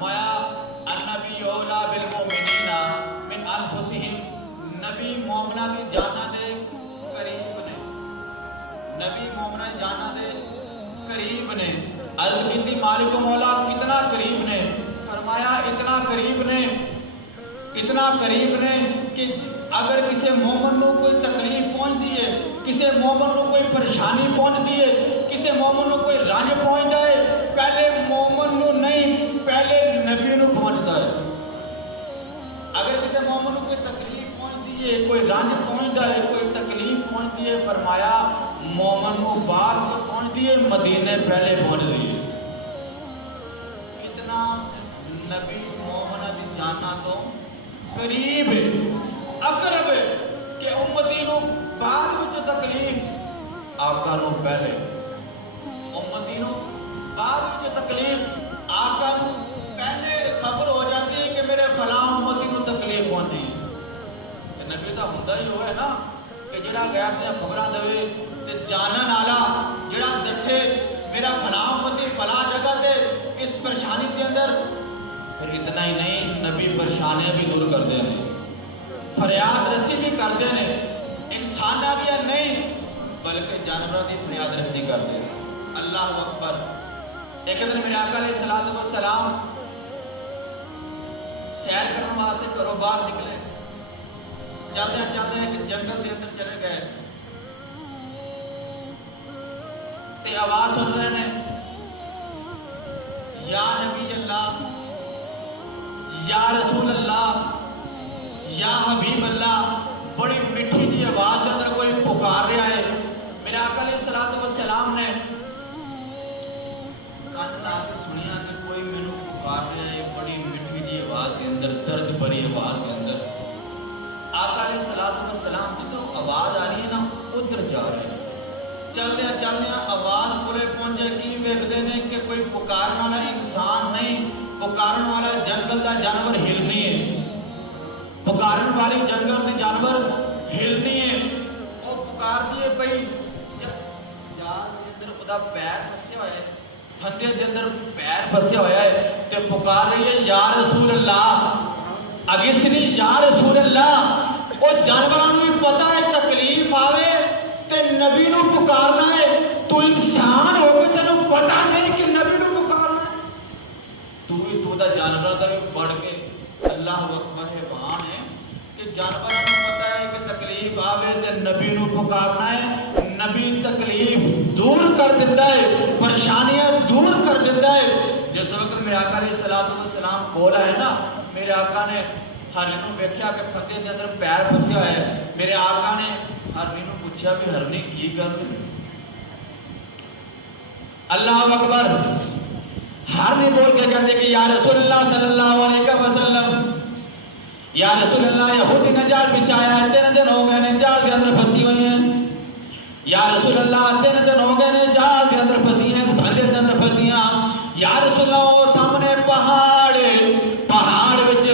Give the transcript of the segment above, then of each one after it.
فرمایا النبی اولا بالمؤمنین من انفسہم، نبی مومنہ دی جانہ دے قریب نے، نبی مومنہ دی جانہ دے قریب نے۔ عرض کی مالک مولا کتنا قریب نے؟ فرمایا اتنا قریب نے، اتنا قریب نے کہ اگر کسی مومن کو کوئی تکلیف پہنچتی ہے، کسی مومن کو کوئی پریشانی پہنچتی ہے، کسی مومن کو کوئی رنج پہنچ جائے، پہلے مومن کو نہیں، پہلے نبی کو پہنچتا ہے۔ اگر کسی مومن کو کوئی تکلیف پہنچتی ہے، کوئی رنج پہنچتا ہے، کوئی تکلیف پہنچتی ہے، فرمایا مومن کو بعد کو پہنچتی ہے، مدینے پہلے پہنچ رہی ہے۔ اتنا نبی مومن کی جانا تو قریب ہے، اقرب ہے کہ امتی کو بعد وچ تکلیف آقا نو پہلے، امتی نو بعد وچ تکلیف آقا نو پہلے خبر ہو جاتی ہے کہ میرے فلاں امتی نو تکلیف پہنچی۔ نبی دا ہوندا ہی ہوئے نا کہ جڑا غیب دیا خبراں دے تے جانن والا جڑا دسے میرا فلاں امتی فلاں جگہ تے اس پریشانی کے اندر، پھر اتنا ہی نہیں نبی پریشانیاں بھی دور کرتے ہیں، فریاد رسی بھی کرتے ہیں، انسانہ دیا نہیں بلکہ جانوروں کی فریاد رسی کرتے ہیں۔ اللہ اکبر۔ ایک دن میرے آقا علیہ الصلوۃ والسلام سیر کرنے واسطے گھروں باہر نکلے، چلتے چلتے ایک جنگل کے اندر چلے گئے تے آواز سن رہے ہیں یا نبی اللہ، یا رسول اللہ، یا حبیب اللہ، بڑی میٹھی جی آواز کے اندر کوئی پکار رہا ہے۔ میرے آقا علیہ الصلوۃ والسلام نے کان لا کے سنیا کہ کوئی مینوں پکار رہا ہے بڑی میٹھی جی آواز کے اندر، درد بھری آواز کے اندر۔ آقا علیہ الصلوۃ والسلام کی تو آواز آ رہی ہے نا، ادھر جا رہے ہیں، چلتے چلتے آواز پورے پہنچے کی ویکھدے نے کہ کوئی پکارنے والا انسان نہیں، پکارن والا جنگل دا جانور ہلنی ہے، پکارن والی جنگل دی جانور ہلنی ہے۔ وہ پکار دیے پئی جال کے اندر خدا پیر پھسے ہوا ہے، پھندے کے اندر پیر پھسے ہوا ہے تے پکار رہی ہے یا رسول اللہ اگسنی، یا رسول اللہ۔ وہ جانوراں نوں بھی پتہ ہے تکلیف آوے تے نبی نو پکارنا ہے، تو انسان ہو کے تینوں پتہ نہیں کہ نبی نو پکارنا ہے، تو دا جانور دا بھی بڑھ کے اللہ اکبر حیوان ہے کہ جانوراں نوں پتہ ہے کہ تکلیف آوے تے نبی نو پکارنا ہے۔ نبی تکلیف دور کر دیتا ہے، پریشانیاں دور کر دیتا ہے۔ جس وقت میرے آقا علیہ الصلوۃ والسلام بولا ہے نا، میرے آقا نے ہرنی نو ویکھیا کہ پھندے دے اندر پیر پھسیا ہوا ہے، میرے آقا نے ہرنی نو پوچھا بھی ہرنی کی گل ہے؟ اللہ اکبر۔ ہرنی بول کے کہتے کہ یا رسول اللہ صلی اللہ علیہ وسلم، یا رسول اللہ یہودی نے جال بچھایا ہے، 3 دن ہو گئے نے جال کے اندر پھنسی ہوئی ہیں، یا رسول اللہ 3 دن ہو گئے نے جال کے اندر پھنسی ہیں، پھندے کے اندر پھنسی ہیں، یا رسول اللہ وہ سامنے پہاڑ وچ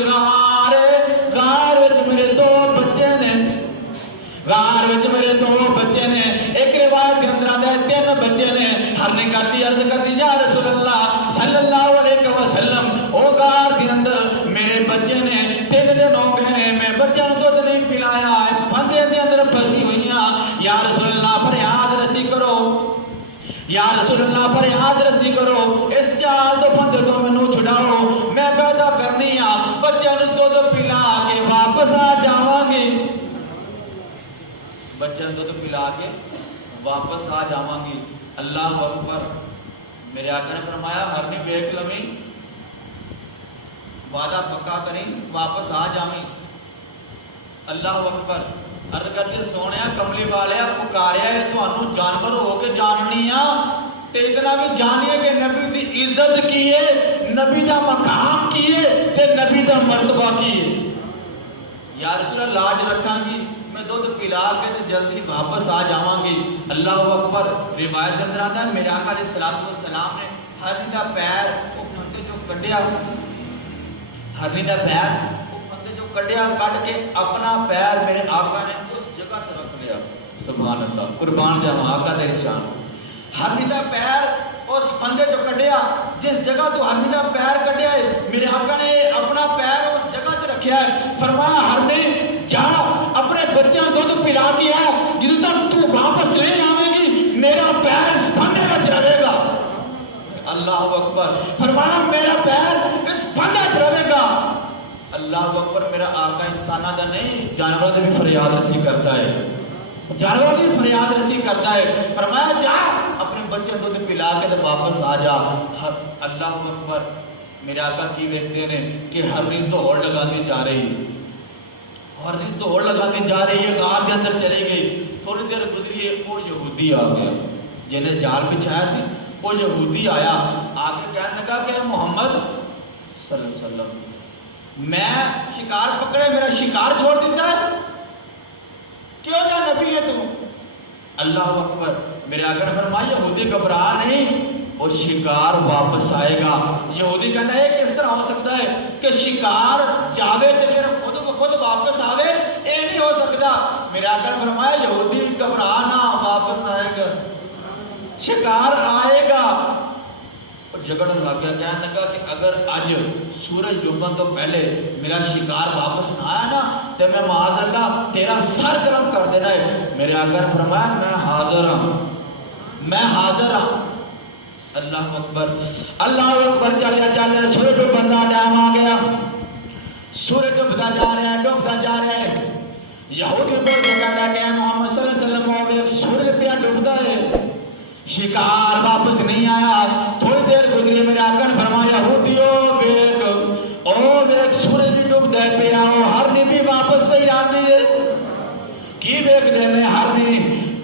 غار وچ میرے 2 بچے نے، غار وچ میرے 2 بچے نے، ایک روایت کے اندر آتا ہے 3 بچے نے۔ ہر نے کہتی عرض کرتی یا رسول اللہ صلی اللہ علیہ وسلم او غار کے اندر میرے بچے نے، 3 دن ہو گئے نے میں بچوں کو دودھ نہیں پلایا ہے، پھندے کے اندر پھنسی ہوئی ہیں، یا رسول اللہ فریاد رسی کرو، یا رسول اللہ فریاد رسی کرو، اس جال تو پھندے تو مینوں چھڑاؤ، میں پیدا کرنی ہاں، بچوں کو دودھ پلا کے واپس آ جاواں گی، بچوں کو دودھ پلا کے واپس آ جاواں گی۔ اللہ اکبر۔ میرے آقا نے فرمایا ہر نے بیک لمی، وعدہ پکا کریں واپس آ جاویں۔ اللہ اکبر۔ عرض کرتے سونے کملی والے پکاریا ہے تانوں جانور ہو کے جاننی آ تے اتنا بھی جانیے کہ نبی دی عزت کی ہے، نبی دا مقام کی ہے تے نبی دا مرتبہ کی ہے۔ یا رسول اللہ لاج رکھاں گی، میں دودھ پلا کے جلدی واپس آ جاواں گی۔ اللہ اکبر۔ روایت اندر آتا ہے میرے آقا علیہ الصلوۃ والسلام نے ہرنی دا پیر وہ پھندے جو کڈیا، ہرنی دا پیر وہ پھندے جو کڈیا، کڈ کے اپنا پیر میرے آقا نے اس جگہ سے رکھ لیا۔ سبحان اللہ، قربان جاواں آقا تیری شان۔ ہرنی دا پیر اس پھندے جو کڈیا، جس جگہ تو ہرنی دا پیر کڈیا ہے، میرے ہے. فرمایا ہرنے جا اپنے بچوں کو دودھ پلا کے آ, جدو تک تو واپس لے آویں گی میرا پیر اس پھندے وچ رہے گا. اللہ اکبر. فرمایا میرا پیر اس پھندے وچ رہے گا. اللہ اکبر. میرا آقا انسانہ دا نہیں جانوروں دی بھی فریاد رسی کرتا ہے, جانوروں کی فریاد رسی کرتا ہے. فرمایا جا اپنے بچے دودھ پلا کے تو واپس آ جا. اللہ اکبر. میرے آقا کی دیکھتے ہیں کہ ہرنی دوڑ لگاتی جا رہی, ہرنی دوڑ لگاتی جا رہی ہے, غار کے اندر چلی گئی. تھوڑی دیر گزری ہے, وہ یہودی آ گیا جنہیں جال بچھایا سی. وہ یہودی آیا, آ کے کہنے لگا کہ محمد صلی اللہ علیہ وسلم میں شکار پکڑے, میرا شکار چھوڑ دیتا ہے, کیوں جا نبی ہے تو؟ اللہ اکبر. میرے آقا نے فرمایا یہودی گھبرا نہیں, وہ شکار واپس آئے گا. یہودی کہتا ہے کس طرح ہو سکتا ہے کہ شکار جاوے تو پھر خود واپس آوے, یہ نہیں ہو سکتا. میرے آقا نے فرمایا یہودی گھبرا نہ, واپس آئے گا, شکار آئے گا. اور جھگڑن لگ گیا, کہنے لگا کہ اگر آج سورج ڈوبنے تو پہلے میرا شکار واپس نہ آیا نا تو میں معاذ اللہ تیرا سر گرم کر دینا ہے. میرے آقا نے فرمایا میں حاضر ہوں, میں حاضر ہوں. اللہ اکبر. اللہ اکبر. چلیا چلیا سورج ڈوبنے کا ٹائم آ گیا, سورج ڈوبتا جا رہا ہے, ڈوبتا جا رہا ہے. یہودی بول کے کہتا ہے کہ محمد صلی اللہ علیہ وسلم سورج پہ ڈوبتا ہے, شکار واپس نہیں آیا. تھوڑی دیر گزری, میرے آقا نے فرمایا یہودیو ویک, او ویک سورج ڈوبتا ہے پہ آؤ. ہرنی بھی واپس پہ آتی ہے, کی ویک دینے ہرنی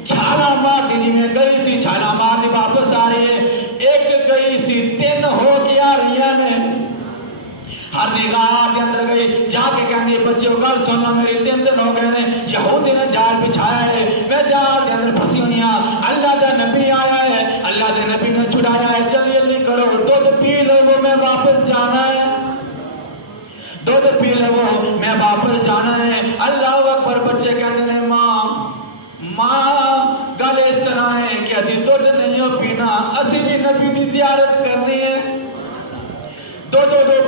چھالا مار دی میں گئی سی, چھالا مار دی واپس آ رہی ہے. ایک گئی سی, تین ہو گیا رہی نے. ہر نگاہ کے اندر گئی, جا کے کہنے بچے گل سنو میری 3 دن ہو گئے نے یہودی نے جال بچھایا ہے, میں جال کے اندر پھنسی ہوئی ہوں. اللہ کا نبی آیا ہے, اللہ کے نبی نے چھڑایا ہے, جلدی جلدی کرو دودھ پی لو, میں واپس جانا ہے, دودھ پی لو میں واپس جانا ہے. اللہ اکبر. بچے کہتے ہیں ماں گل اس طرح ہے کہ اسی دودھ نہیں پینا, اسی بھی نبی کی زیارت کرنی ہے, دو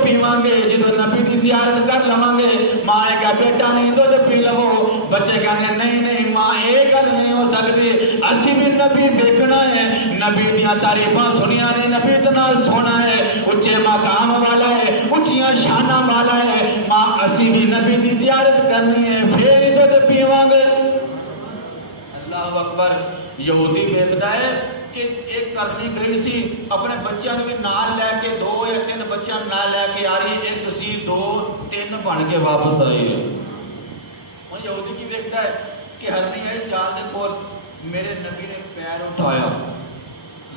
پیواں گے جدو نبی کی زیارت کر لواں گے. ماں نے کہا بیٹا نہیں دودھ پی لو. بچے کہتے نہیں نہیں ماں یہ گل نہیں ہو سکتی, اسی بھی نبی دیکھنا ہے, نبی دیا تعریفاں سنیا نے, نبی اتنا سونا ہے, اچھے مقام والا ہے, اچھیاں شانہ والا ہے. ماں اسی بھی نبی کی زیارت کرنی ہے, پھر ہی دودھ پیواں گے. اللہ اکبر. یہودی دیکھتا ہے کہ ایک کرنی گئی سی اپنے بچوں کے نال لے کے, 2 یا 3 بچوں نال لے کے آ رہی ہے, ایک سی 2 3 بن کے واپس آئی ہے. وہ یہودی کی دیکھتا ہے کہ ہرنی ہے جال دے کول, میرے نبی نے پیر اٹھایا.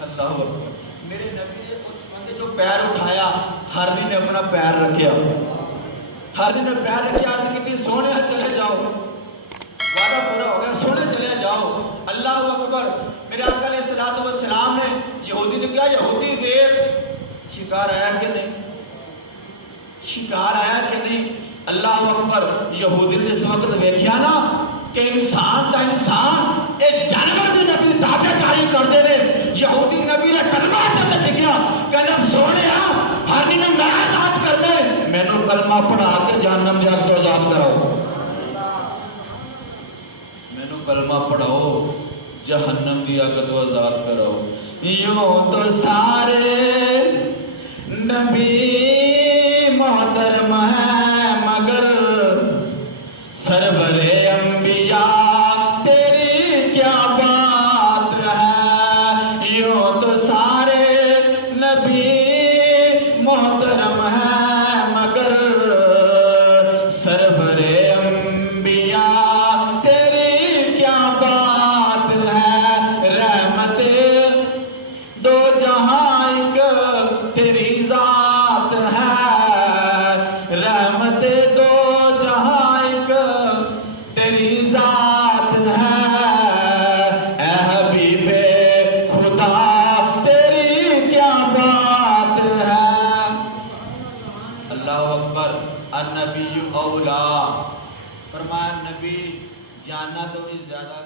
اللہ اکبر. میرے نبی نے اس بندے جو پیر اٹھایا, ہرنی نے اپنا پیر رکھیا, ہرنی نے پیر رکھیا. عرض کی سونے چلے جاؤ, وعدہ پورا ہو گیا, سونے چلے جاؤ. اللہ اکبر. میرے آقا علیہ الصلوۃ والسلام نے یہودی نے کہا یہودی دیکھ شکار آیا کہ نہیں, شکار آیا کہ نہیں. اللہ اکبر. یہودی نے جس وقت دیکھا نا کہ انسان تا انسان ایک جانور بھی نبی دعوت جاری کر دے رہے, یہودی نبی نے کلمہ چلنے لگیا, کہنا سونے ہر نے میں آزاد کر دے, میں نے کلمہ پڑھا کے جہنم جا کے آزاد کراؤ, میں نے کلمہ پڑھاؤ جہنم دی آگ تو آزاد کرو. یوں تو سارے نبی محترم ہیں مگر سرور انبیاء تیری کیا بات ہے. یوں تو سارے نبی محترم ہیں مگر سرور انبیاء تیری کیا بات ہے. رحمت دو جہاں ایک تیری ذات ہے, رحمت دو جہاں ایک تیری ذات ہے. اے حبیب خدا تیری کیا بات ہے. اللہ اکبر. النبی اولا. فرمایا نبی جاننا تو بھی زیادہ